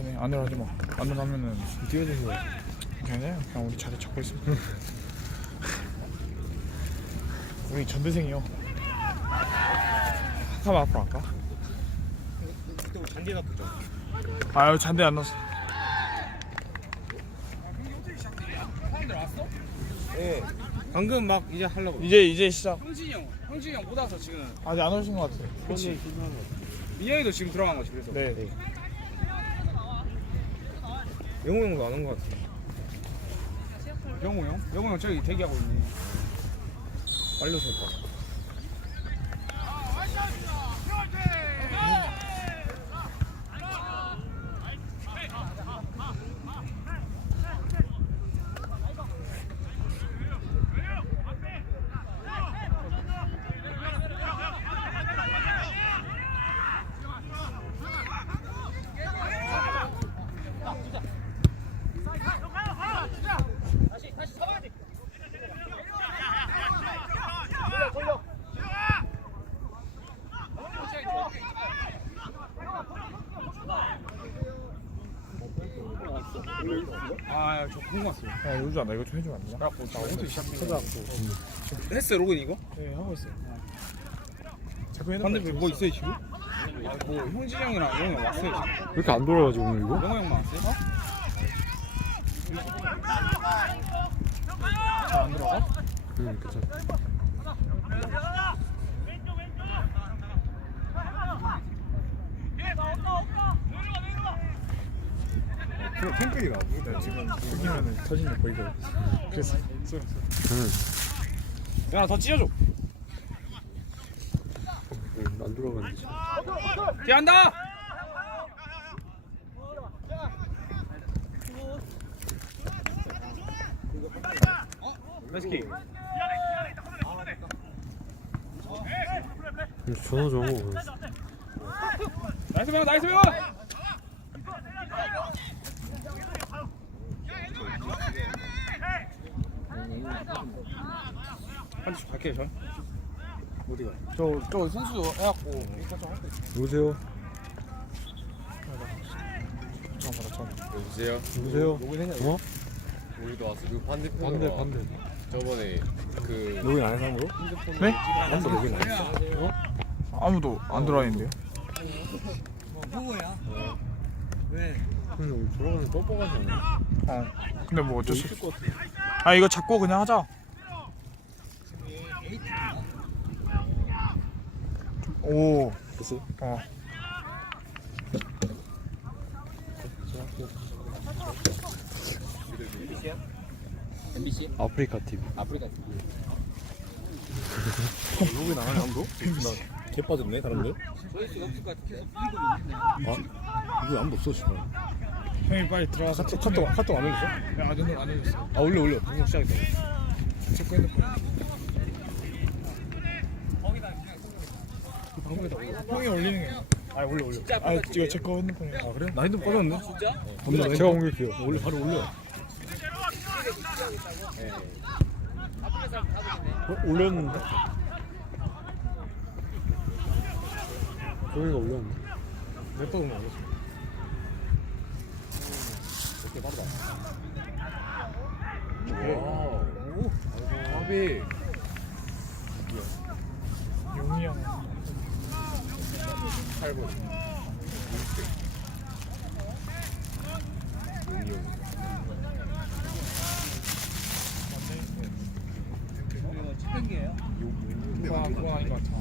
천천히 안으로 하지 마. 안으로 하면은 뛰어주세요. 괜찮아요. 그냥 우리 자리 잡고 있으면. 우리 전대생이요. 한참 앞으로 할까? 그때 잔디 나쁘죠? 아유 잔대 안 넣었어. 예. 방금 막 이제 하려고. 이제 이제 시작. 형진이 형, 형진이 형 못 와서 지금 아직 안 오신 것 같아요. 그렇지. 민영이도 지금 들어간 거지 그래서 네. 영호 형도 안 온 것 같아. 영호 형, 영호 형 저기 대기하고 있네. 오실 거. 아, 저 야 요즘 나 이거 좀 해주면 안 되나? 그래갖고 나 시작한 거야? 찾아갖고. 했어요 로그인 이거? 네 하고 있어요. 자꾸 해놓고 반대편 뭐 있어요 지금? 아, 뭐 형진이 형이랑 영호 형 왔어요 지금. 왜 이렇게 안 돌아가지 오늘 이거? 영호 형만 왔어요? 어? 잘안 들어가? 응, 괜찮아. 그럼 캠핑이다. 나 지금 여기면은 터지는 거 보이거든. 그래서 쏘- 쏘- 야더 찢어줘. 응, 안 돌아가는데. 뒤한다. 레스키. 전화 줘. 나이스 명, 나이스 명. 한치 갈게요 전. 어디가? 저저 선수 해갖고 이거 좀 할게요. 누구세요? 처음 받아 처음. 여보세요? 누구세요? 어? 우리도 왔어. 그 반대편. 반대, 반대. 저번에 그 로그인 안 해서 네? 한번 로그인 안 했어. 아무도 안 들어와 있는데요. 근데 우리 돌아가는 거 뻔뻔하지 않아? 어. 근데 뭐 어쩔 수 없어. 아 이거 잡고 그냥 하자. 오. 됐어? 어. 아프리카 TV. 로그인 안 하냐 아무도? 나개 빠졌네 사람들. 아 이거 아무도 없어 지금. 형이 빨리 들어가서 카톡 카톡 카톡 안 올렸어? 안 올려 안 올렸어. 아 올려 올려 방송 시작했다. 자꾸 핸드폰. 방송에다 올려. 형이 올리는 게. 아 올려 올려. 아 이거 제거 핸드폰이야. 아 그래? 나 핸드폰 꺼졌네. 진짜? 제가 공격해요. 어, 올려 바로 올려. 어, 올렸는데. 종이가 올렸는데. 내 올렸어. 이렇게 빠르다. 와우. 아비. 용이 형. 8번. 와 그건 아닌 것 같아.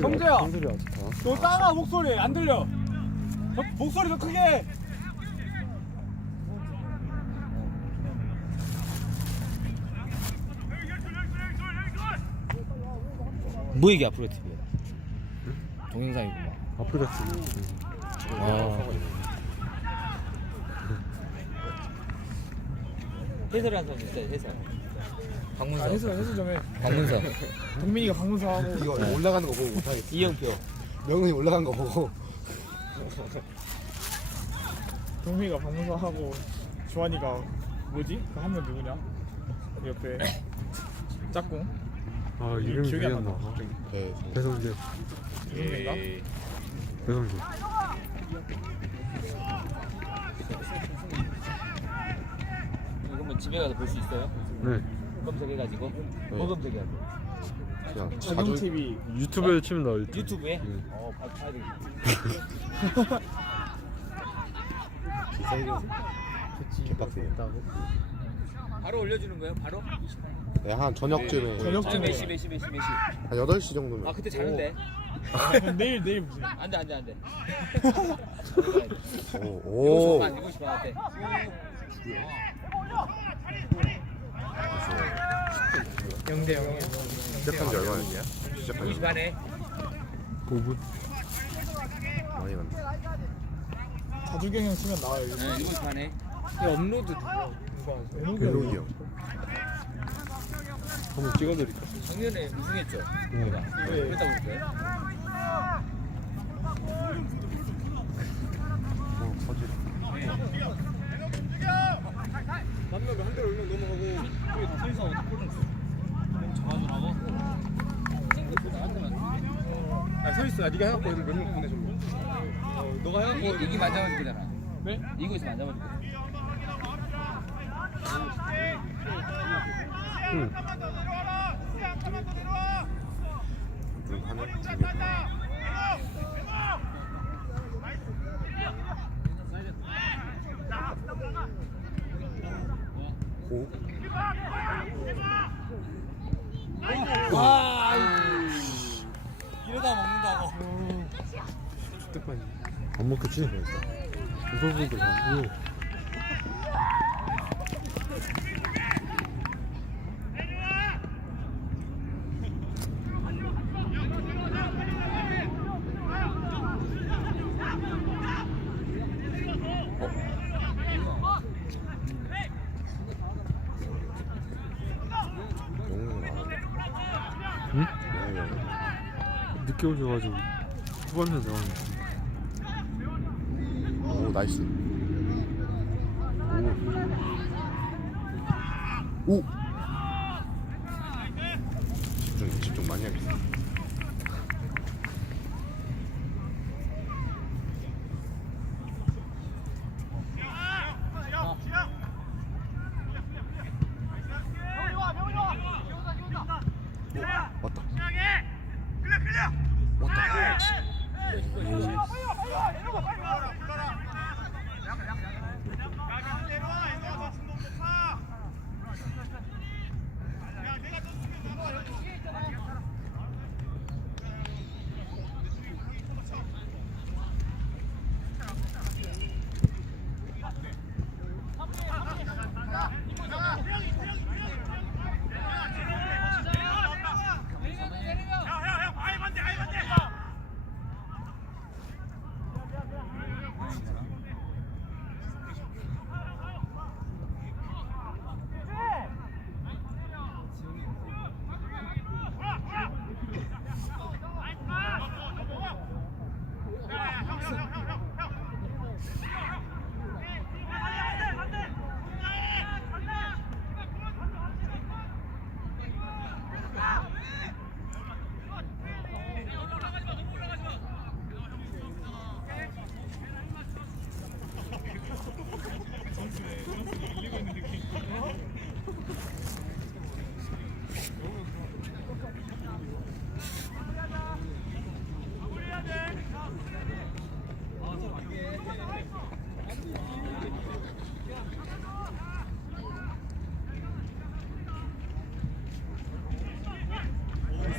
형제야. 형들이 아직 다. 너 따라 목소리 안 들려. 목소리 더 크게. 뭐 이게 앞으로 TV야? 동영상이구만. 아프리카 TV. 아. 해설한 사람 있어요, 해설. 아 박문서. 해서 해서 좀 해. 박문서. 동민이가 방문사 하고. 이거 올라가는 거 보고 못하겠어. 이영표. 명훈이 올라간 거 보고 동민이가 방문사 하고 조한이가 뭐지? 그 한 명 누구냐? 그 옆에 짝꿍 아 이름이 기억이 안 난다 갑자기 네. 배성재? 에이, 배성재 이거 뭐 집에 가서 볼 수 있어요? 네 검색해가지고 뭐 검색해야 그냥 작용 자주 TV 유튜브에 치면 나와 유튜브 유튜브에? 네. 어 봐- 봐야 되겠다 개빡세게. 바로 올려주는 거예요? 바로? 네, 한 저녁쯤에 저녁쯤에. 몇 시, 몇 시, 몇 시, 몇 시? 한 8시 정도면 아 그때 자는데? 내일 내일 무슨 안돼 안돼 안돼 오, 오. 7시 반 7시 반 때. 영대 영 시작한 지 얼마 됐냐? 시작한 7시 지 반에 5분 많이 갔네 자주 경영 치면 나와요 네, 7시 반에 이 업로드 누가 누가 갤록이 형 한번 찍어드릴까? 작년에 우승했죠? 네. 제가 그랬다고 그랬어요? 남녀가 한 대로 올면 넘어가고 우리 다 서있어 골좀 잡아주라고? 아니 서있어 야, 네가 해갖고 애들 몇명 보내 줘 어, 너가 해갖고 이게 만잡아줄 거잖아 네? 안 잡아줄 거야 응. 두개 오 이러다 먹는다고. 안 먹겠지? 무서운들 안 응? 네. 늦게 오셔가지고 후반전 나오네 오 나이스 오 오! 집중 집중 많이 하겠어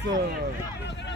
Awesome.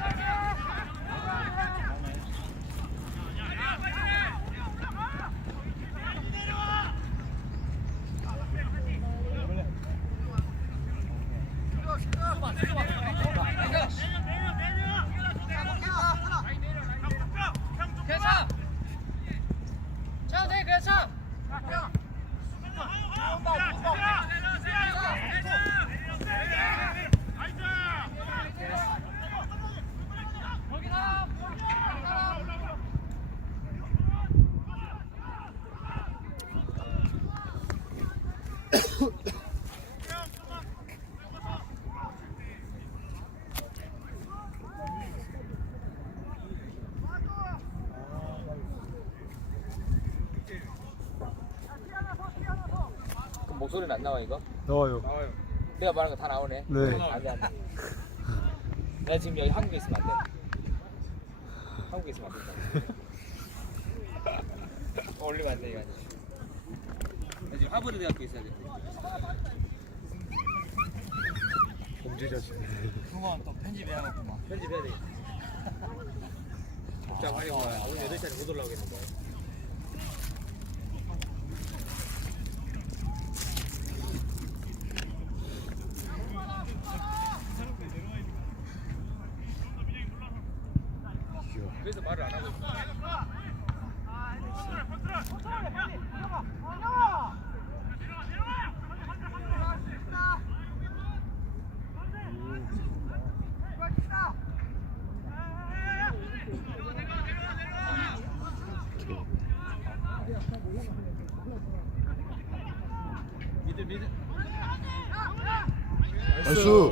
그 목소리는 안 나와 이거? 나와요. 나와요. 내가 말한 거 다 나오네. 네. 안돼 안돼. 내가 지금 여기 한국에 있으면 안 돼. 한국에 있으면 안 된다. 어울리면 안 돼, 이거. 하버드 대학교 있어야 돼. 범죄자식. 그만 또 편집해야겠구만. 편집해야 돼. 자, 빨리 와. 오늘 8시에 못 올라오겠는데. 그래서 말을 안 하고 있어. 미드 미드.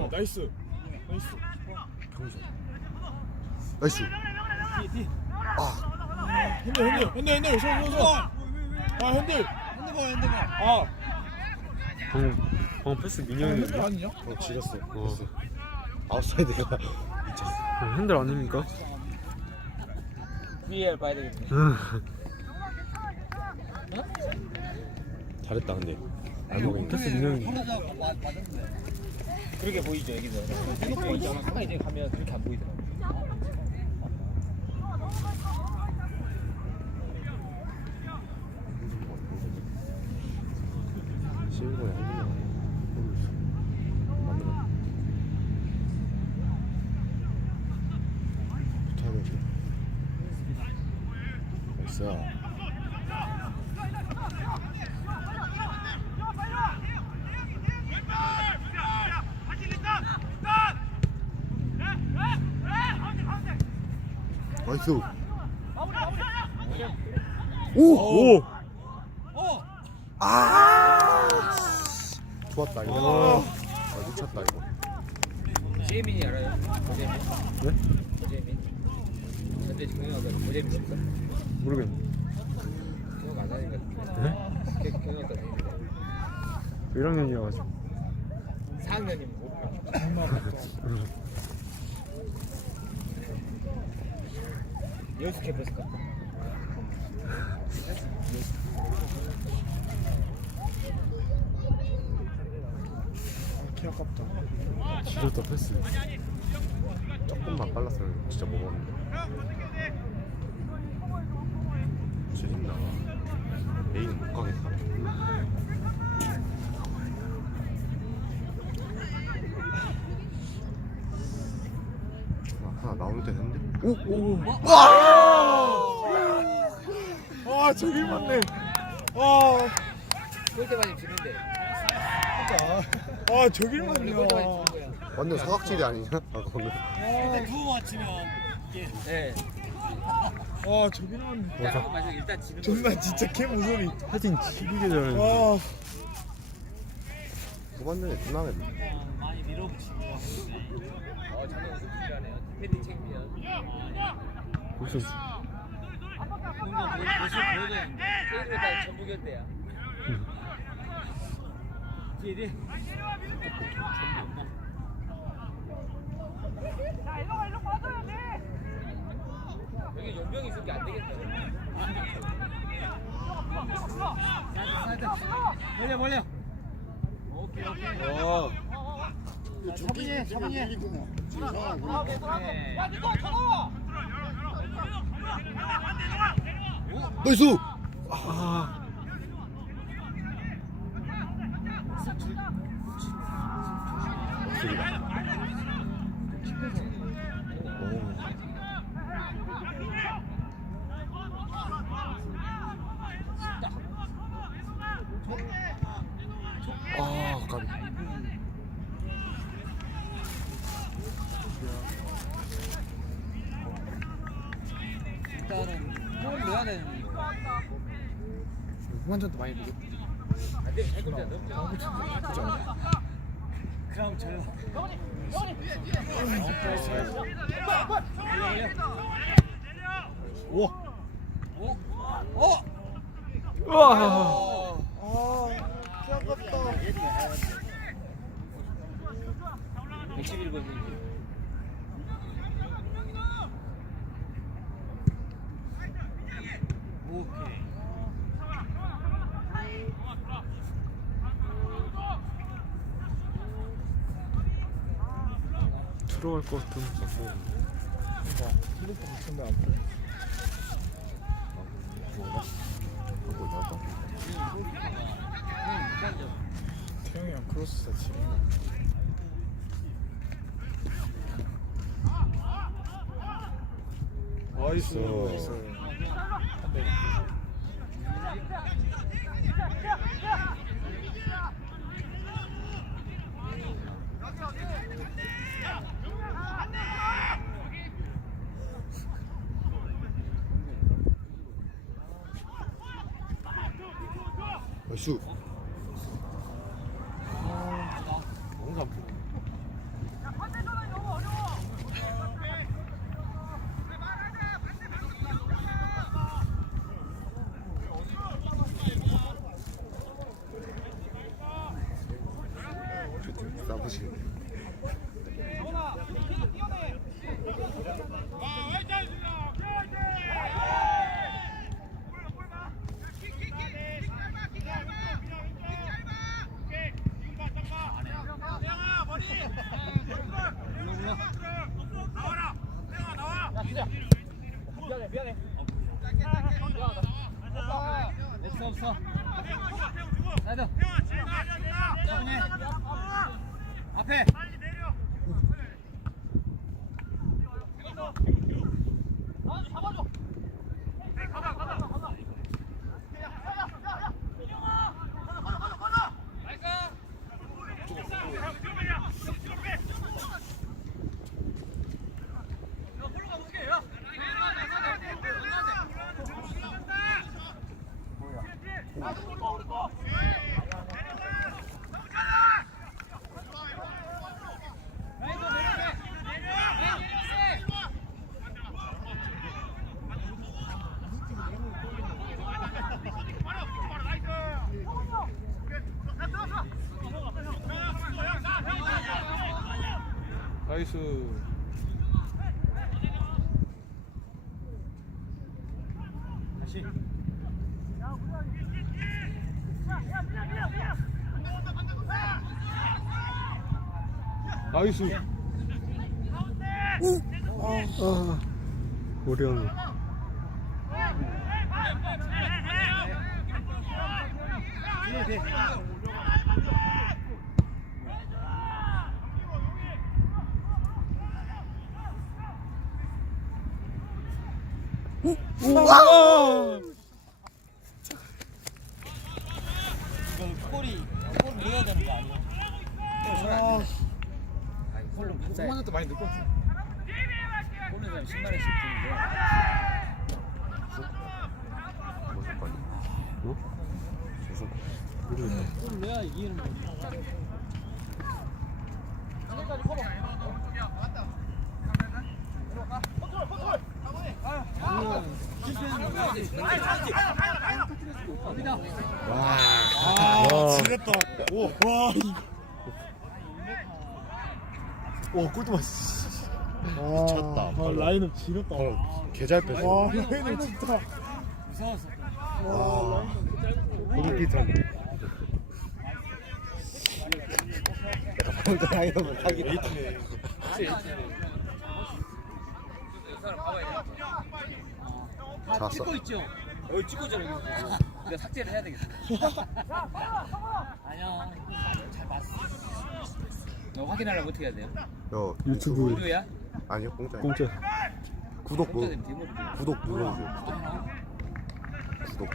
나이스. 나이스. 나이스. 경선. 나이스. 핸들 핸들 핸들 핸들 손 손, 손. 아 핸들. 핸드볼 핸드볼. 아 방금 방금 패스 민영이 핸들 아니냐? 어 지렸어. 어. 아웃사이드가 핸들 아닙니까? VAR 봐야 되겠네. 잘했다 근데. 알먹이. 패스 민영이 그렇게 보이죠 여기서. 핸드폰 있잖아. 가까이 이제 가면 그렇게 안 보이더라고. 거. 붙어야. 나이스. 오! 오! 좋았다 이거. 아 미쳤다 이거. 재민이 알아요? 고재민. 네? 고재민. 현재 경영하다 고재민 있어? 모르겠네. 경영 안 하는 것 같아. 네? 경영하다 되는데. 1학년이어가지고. 4학년이면 모르 캠퍼스 갔다. 키 아깝다. 지렸다 패스. 조금만 빨랐으면 진짜 먹었는데. 지린다. A는 못 가겠다. 하나, 하나 나올 때 했는데? 오! 오! 아 저기 맞네. 아, 그럴 때만 주는데. 아 저기 그럴 때만 맞네요. 주는 거야. 완전 사각지대 아니냐? 아, 거기. 네. 아 저기 맞네. 일단 한번 마시고 일단 지는 거. 존나 진짜 개 모서리. 사진 지리게 잘해. 와. 후반전에 끝나겠네. 어, 작년 우승 필요하네요. 패딩 챙기면. 벌써 뭔가 모습 보여줬는데. 세일을 다 전부 결대야. 뒤에 뒤에. 여기 용병이 있을 게안 되겠다. 멀려 멀려. 오케이 오케이. 와. 차분히 차분히. 네. 나이스! 아, 아, 공안전도 많이 보고 그럼 절로 오! 오! 와. 아, 아 다 111번 들어갈 것 같은. 휴대폰 붙였는데 안 돼. 하고 나가. 태영이 형 크로스 다 지금. 나이스. 나이스. coming up. 나이스. 아, 오령. 뒤에 뒤에 이거 골이 골 넣어야 되는 거 아니야? 아니 골로 맞아야 홍만한테 많이 늦고 왔어. 골 넣으면 10만 원씩 주는데 무슨 관리? 어? 무슨 관리? 골 넣어야 이기는 거지 와, 지렸다. 오, 와. 오, 꿀도 맛있어. 미쳤다. 아, 라인업 지렸다. 개잘 뺐어. 와, 라인업 진짜. 무서웠어 와. 고기탄. 라인업은 하기 다 잤어. 찍고 있죠? 여기 찍고 있잖아 여기. 내가 삭제를 해야 되겠다 아니야 잘 봤어 너 확인하려면 어떻게 해야 돼요? 요 유튜브 무료야? 아니요 공짜. 공짜. 구독 공짜 뭐 대물 구독 눌러주세요. 구독.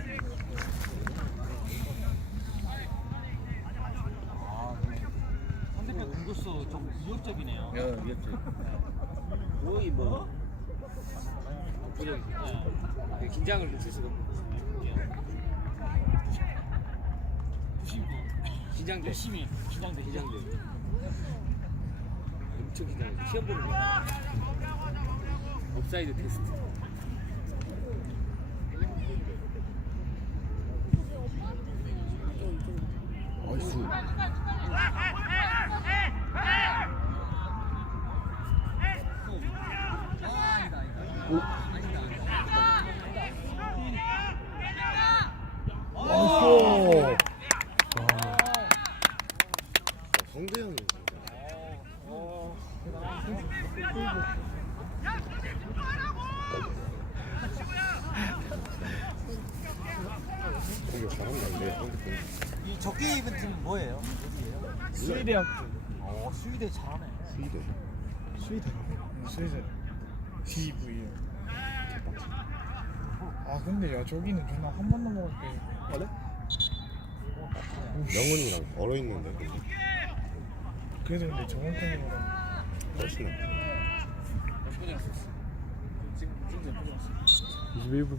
상대편 공격수 좀 위협적이네요. 어, 위협적. 거의 뭐 부정 네. 긴장을 좀 수가 긴장돼. 열심히 긴장돼. 긴장돼. 긴장돼. 시험 보는 거야. 업사이드 테스트. 나이스. 정대 형이 공격 잘한다 근데 상대편 이 적게 입은 팀은 뭐예요? 어디예요? 수의대학교 어 수의대 잘하네. 스위드 수의대라고? 수의대 DV요 아 근데 야 저기는 존나 한 번 넘어갈게 그래? 명훈이랑 얼어 있는데 근데 그래도 근데 몇 분이나 썼어? 21분.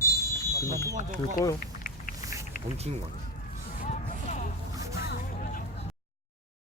끝났. 그 꺼요. 멈추는 거 아니야